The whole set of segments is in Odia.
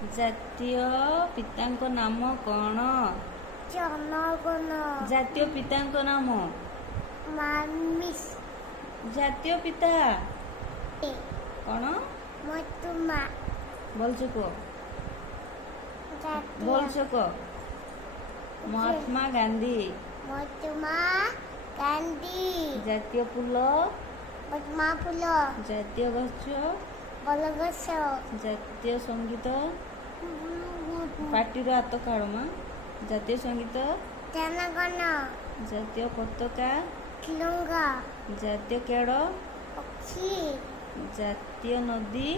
ଜାତୀୟ ପିତାଙ୍କ ନାମ କ'ଣ? ଜନଗଣ ଜାତୀୟ ପିତାଙ୍କ ନାମ। ମାମିସ୍ ଜାତୀୟ ପିତା କ'ଣ? ମତୁମା ଭଲସେ କୁହ, ଜାତୀୟ ଭଲସେ କୁହ। ମହାତ୍ମା ଗାନ୍ଧୀ। ମତୁମା ଗାନ୍ଧୀ ଜାତୀୟ ଫୁଲ। ପଦ୍ମା ଫୁଲ ଜାତୀୟ ଗଛ। ବଲଗଛ ଜାତୀୟ ସଙ୍ଗୀତ। ପାଟିର ହାତ କାଢ଼ମା। ଜାତୀୟ ସଙ୍ଗୀତ। ଜନଗଣ ଜାତୀୟ ପତାକା। ତ୍ରିରଙ୍ଗା ଜାତୀୟ କେଡ଼। ପକ୍ଷୀ ଜାତୀୟ ନଦୀ।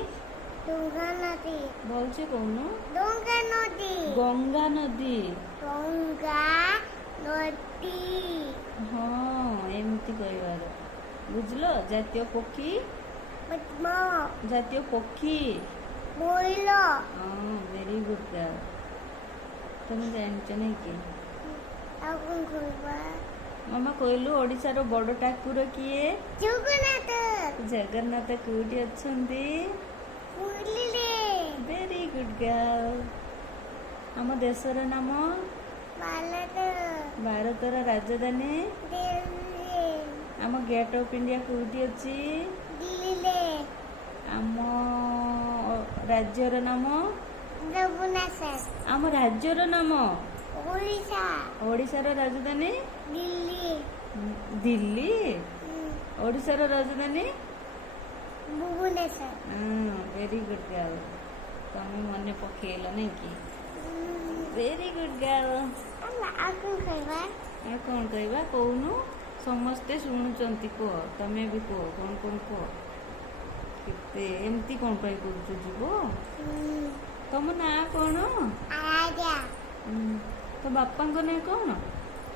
ଡୁଙ୍ଗା ନଦୀ ଭଲସେ କହୁନୁ। ଡୁଙ୍ଗା ନଦୀ ଗଙ୍ଗା ନଦୀ। ଡୁଙ୍ଗା ନଦୀ ହଁ ଏମିତି କହିବାର, ବୁଝିଲ। ଜାତୀୟ ପକ୍ଷୀ। ପଦ୍ମ ଜାତୀୟ ପକ୍ଷୀ। ମୟୂର ହଁ ଭେରି ଗୁଡ୍ ଗାର୍ଲ। ତମେ ଜାଣିଛ ନାଇଁ କି? ଆଉ କଣ କହିବା? ମାମା କହିଲୁ ଓଡ଼ିଶାର ବଡ଼ ଠାକୁର କିଏ? ଜଗନ୍ନାଥ ଜଗନ୍ନାଥ କୋଉଠି ଅଛନ୍ତି? ପୁରୀରେ ଭେରି ଗୁଡ୍ ଗାର୍ଲ। ଆମ ଦେଶର ନାମ? ଭାରତ ଭାରତର ରାଜଧାନୀ? ଦିଲ୍ଲୀ ଆମ ଗେଟ୍ ଅଫ୍ ଇଣ୍ଡିଆ କୋଉଠି ଅଛି? ଦିଲ୍ଲୀରେ ଆମ ରାଜ୍ୟର ନାମ? ଭୁବନେଶ୍ୱର ଆମ ରାଜ୍ୟର ନାମ? ଓଡ଼ିଶା ଓଡ଼ିଶାର ରାଜଧାନୀ? ଦିଲ୍ଲୀ ଦିଲ୍ଲୀ। ଓଡ଼ିଶାର ରାଜଧାନୀ? Bhubaneswar very good girl. ତମେ ମନେ ପକେଇଲ ନାଇଁ କି? Very good girl. ଆଉ କଣ କହିବା? ଆଉ କ'ଣ କହିବା କହୁନୁ? ସମସ୍ତେ ଶୁଣୁଛନ୍ତି, କୁହ। ତମେ ବି କୁହ, କ'ଣ କ'ଣ କୁହ। କେତେ ଏମିତି କ'ଣ ପାଇଁ କରୁଛୁ ଯିବ? ତମ ନାଁ କ'ଣ? ଆରାଧ୍ୟା ତୋ ବାପାଙ୍କ ନାଁ କ'ଣ?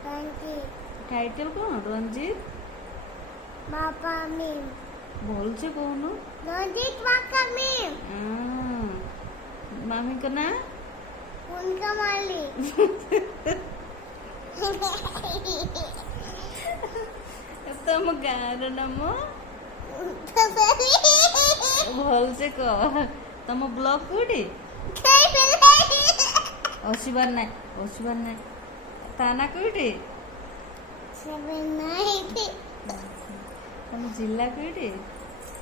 ରଞ୍ଜିତ ଟାଇଟେଲ କ'ଣ? ରଞ୍ଜିତ। ବାପା ମିମ୍ ଭଲସେ କହୁନୁ। ରଞ୍ଜିତ ବାପା ମିମ୍ ମାମିଙ୍କ ନାଁ? ଉନକା ମାଲି ତମ ଗାଁର ନାମ? ଭଲସେ କହ। ତମ ବ୍ଲକ କୋଉଠି? ହସିବାର ନାହିଁ, ହସିବାର ନାହିଁ। ତା ନା କୋଉଠି? ତମ ଜିଲ୍ଲା କୋଉଠି?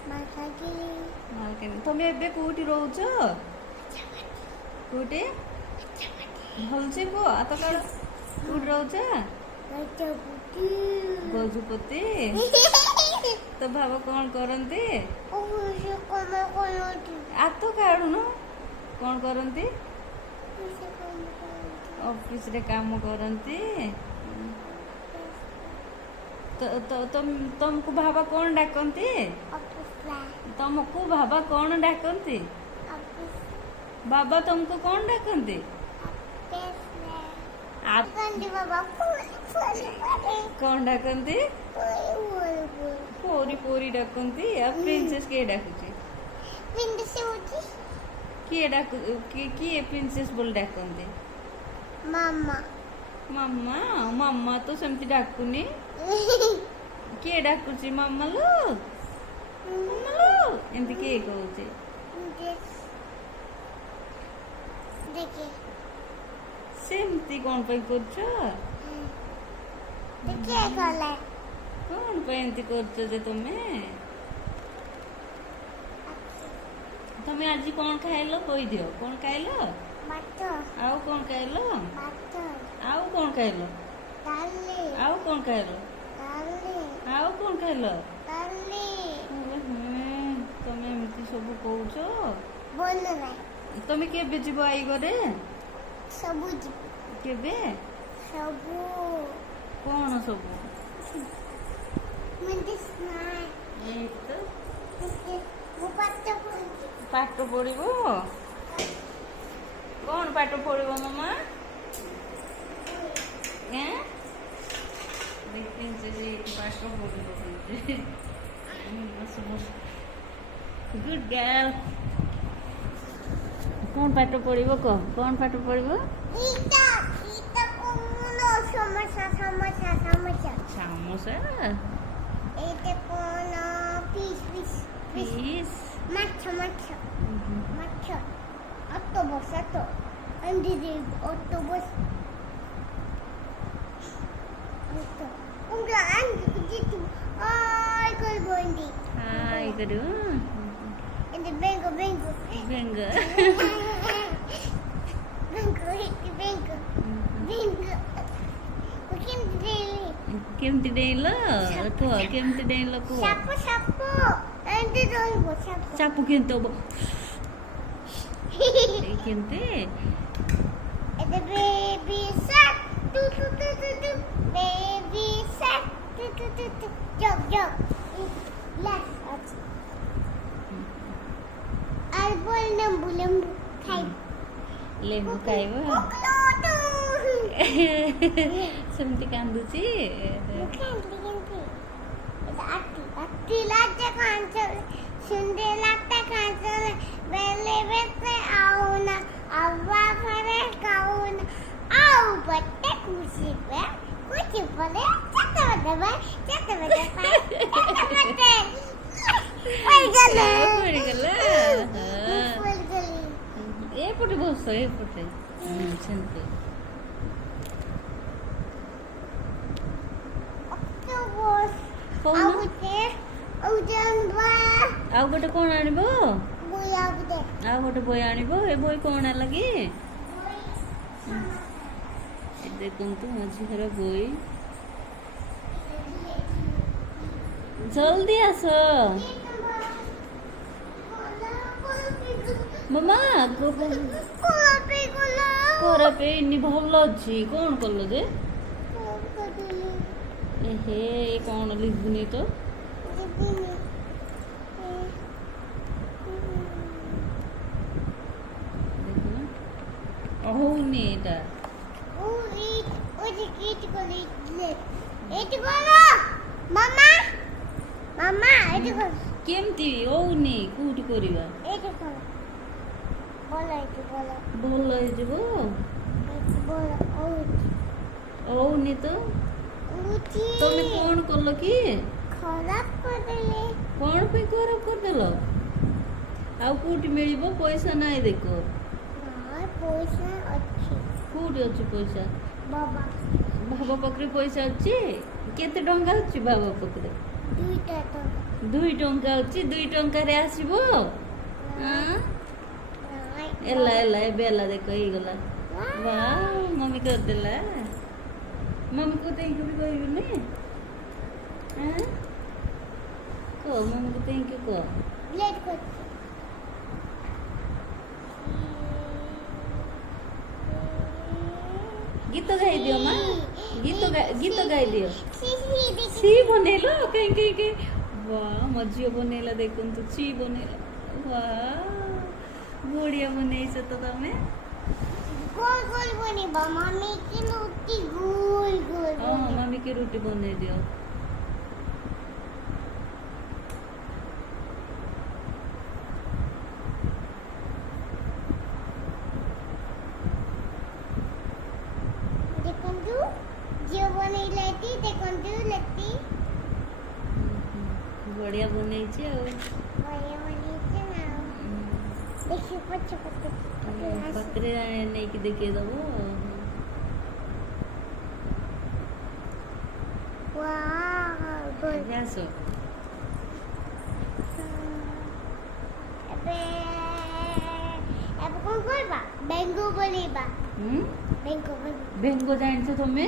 ମାଲକାନଗିରି। ତମେ ଏବେ କୋଉଠି ରହୁଛ? କୋଉଠି? ଭଲସେ କୁହ। ଆତ କାଳ କୋଉଠି ରହୁଛ? ଗଜପତି। ତୋ ବାବା କ'ଣ କରନ୍ତି? ଆତ କାଢୁନ। କ'ଣ କରନ୍ତି? ଅଫିସରେ କାମ କରନ୍ତି। ତମକୁ ବାବା କ'ଣ ଡାକନ୍ତି? ତମକୁ ବାବା କ'ଣ ଡାକନ୍ତି? ବାବା ତମକୁ କ'ଣ ଡାକନ୍ତି? କ'ଣ ଡାକନ୍ତି? ପରି ପରି ଡାକନ୍ତି। ଆଉ ପ୍ରିନ୍ସେସ୍ କିଏ ଡାକୁଛି? କିଏ ପ୍ରିନ୍ସେସ୍ ବୋଲି ଡାକନ୍ତି? ମାମା ମାମା। ମାମା ତ ସେମିତି ଡାକୁନି। କିଏ ଡାକୁଛି? ମାମା ଲୋ, ମାମା ଲୋ, ଏମିତି କିଏ କହୁଛି? ସେମିତି କ'ଣ ପାଇଁ କରୁଛ? କ'ଣ ପାଇଁ ଏମିତି କରୁଛ ଯେ ତମେ? ତମେ ଆଜି କ'ଣ ଖାଇଲ କହିଦିଅ। କ'ଣ ଖାଇଲ? ଆଉ କ'ଣ ଖାଇଲ? ଆଉ କ'ଣ ଖାଇଲ? ଆଉ କ'ଣ ଖାଇଲ? ଆଉ କ'ଣ ଖାଇଲ? ତମେ ଏମିତି ସବୁ କହୁଛ। ତମେ କେବେ ଯିବ ଆଈ ଘରେ? ସବୁ କେବେ? ସବୁ କ'ଣ ସବୁ? ଏଇ ତ ପାଠ ପଢିବ। କ'ଣ ପାଠ ପଢିବ ମାମା? ପାଠ ପଢିବ। Good girl. କ'ଣ ପାଠ ପଢିବ କହ? କ'ଣ ପାଠ ପଢିବ? ସମୋସା ଏଇଟା କ'ଣ? Piece piece. ମାଛ October sato. And the autobus. Unga and jitu. Ay koi bondi. హాయ్ కరు And the bengo. బెంగ Bengo. କେମିତି ଡେଇଁଲ କୁହ କେମିତି ଡେଇଁଲ କୁହ Sapo. And the dongo sapo. ଚାପୁ କେମିତି ହବ କେମିତି And the baby shark. Do. Baby shark. Do. Jog. Left. Arbol lembu. Kai. ଲେମ୍ବୁ ଖାଇବ ସେମିତି କାନ୍ଦୁଛି Atti latte kansal. Sunde latte kansal. Belle bette auna. Avva fare kauna. Au batte kusipe. Kusipale. Chatta bade. Pagale. ପଡ଼ିଗଲା Pagale. ଏପଟେ ବସ ଏପଟେ ସେମିତି Octopus. କହୁନ Out there. ଆଉ ଗୋଟେ କ'ଣ ଆଣିବ Boy out there. ଆଉ ଗୋଟେ ବହି ଆଣିବ ଏ ବହି କ'ଣ ହେଲା କି ଏ ଦେଖନ୍ତୁ ମଝି ଘର ବହି ଜଲ୍ଦି ଆସ ମାମା ଖରାପ ହେଇନି ଭଲ ଅଛି କ'ଣ କଲ ଯେ ଏହେ କ'ଣ ଲିଭୁନି ତ ଦେଖୁନ ହଉନି ଏଇଟା କେମିତି ହଉନି କୋଉଠି କରିବା ଭଲ ହେଇଯିବ ହଉନି ତ ତମେ କ'ଣ କଲ କି ଖରାପ କରିଦେଲେ କ'ଣ ପାଇଁ ଖରାପ କରିଦେଲ ଆଉ କୋଉଠି ମିଳିବ ପଇସା ନାହିଁ ଦେଖ ପଇସା ଅଛି କୋଉଠି ଅଛି ପଇସା ବାବା ବାବା ପାଖରେ ପଇସା ଅଛି କେତେ ଟଙ୍କା ଅଛି ବାବା ପାଖରେ 2 ଟଙ୍କା 2 ଟଙ୍କା ଅଛି 2 ଟଙ୍କାରେ ଆସିବ ହେଲା ଏବେ ହେଲା ଦେଖ ହେଇଗଲା ବା ମମି କରିଦେଲା ମମିକୁ ଥ୍ୟାଙ୍କ ୟୁ ବି କହିବିନି କହ ମମିକୁ ଥ୍ୟାଙ୍କ ୟୁ କହ ପ୍ଲେଟ୍ କରିଛି ଗୀତ ଗାଇଦିଅ ମା ଗୀତ ଗାଇଦିଅ ସି ବନେଇଲ କାହିଁକି ବା ମୋ ଝିଅ ବନେଇଲା ଦେଖନ୍ତୁ ସି ବନେଇଲା ବା ବଢିଆ ବନେଇଛ ତ ତମେ गोल गोल बनेगा मम्मी की रोटी गोल गोल ହଁ ମମି କି ରୁଟି ବନେଇ ଦିଅ देखंतु जो बनेई लेती देखंतु लेती ବଢିଆ ବନେଇଛି ଆଉ बड़े बनी से ना देखिए पछ ପାଖରେ ନେଇକି ଦେଖେଇଦବ वाह गोल ଏବେ ଆସ अबे अब कौन करबा बेंगो बनेबा बेंगो ବେଙ୍ଗ ଜାଣିଛ ତମେ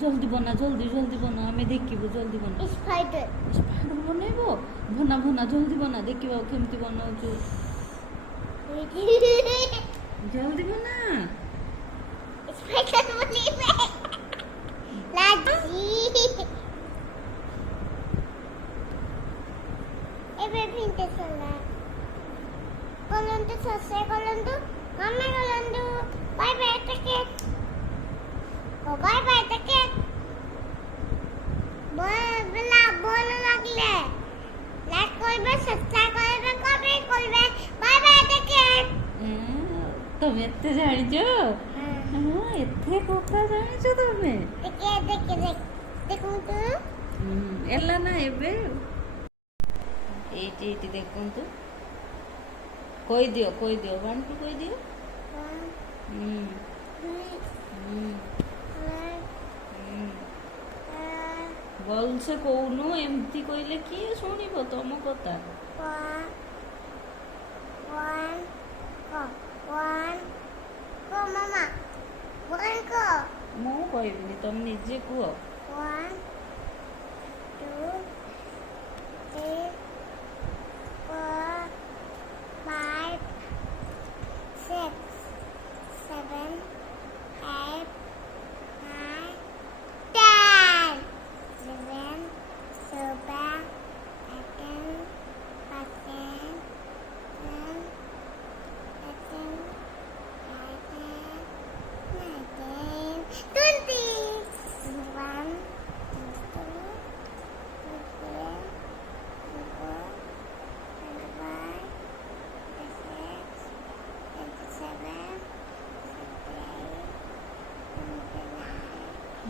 ଜଲ୍ଦି ବନା ଜଲ୍ଦି ବନା ଆମେ ଦେଖିବୁ ଜଲ୍ଦି ବନା स्पाइडर ସ୍ପାଇଡର ବନେଇବ ବନା ଜଲ୍ଦି ବନା ଦେଖିବା କେମିତି ବନାଉଛୁ ଜଲ୍ଦି ବନା स्पाइडर बनेबा लाजी एबे फिंटे चला कलंदु ससे कलंदु मम्मी कलंदु बाय बाय टेक ओ बाय बाय टेक बोला बोल लागले लाइक करबे सब्सक्राइब करबे करबे बाय बाय टेक ତମେ ଏତେ ଜାଣିଛ ହଁ ଏତେ କଥା ଜାଣିଛ ତମେ ଦେଖନ୍ତୁ ହେଲା ନା ଏବେ ଏଇଠି ଦେଖନ୍ତୁ କହିଦିଅ ୱାନ୍କୁ କହିଦିଅ ହୁଁ ଦୁଇ ହୁଁ ତିନି ହୁଁ ଭଲସେ କହୁନୁ, ଏମିତି କହିଲେ କିଏ ଶୁଣିବ ତମ କଥା? one go mama one go ମୁଁ କହିବିନି, ତମେ ନିଜେ କୁହ। 1 2 3 4 5 6 7 8 9 10 11 12 13 14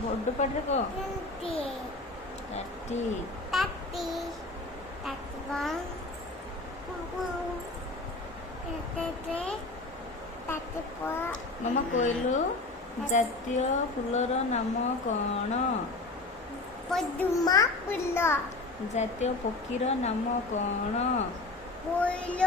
ବଡ଼ ପାଟିରେ କହ। 30 30 31 33 34 ମାମା କହିଲୁ, ଜାତୀୟ ଫୁଲର ନାମ କ'ଣ? ପଦ୍ମ ଫୁଲ ଜାତୀୟ ପକ୍ଷୀର ନାମ କ'ଣ? ଫୁଲ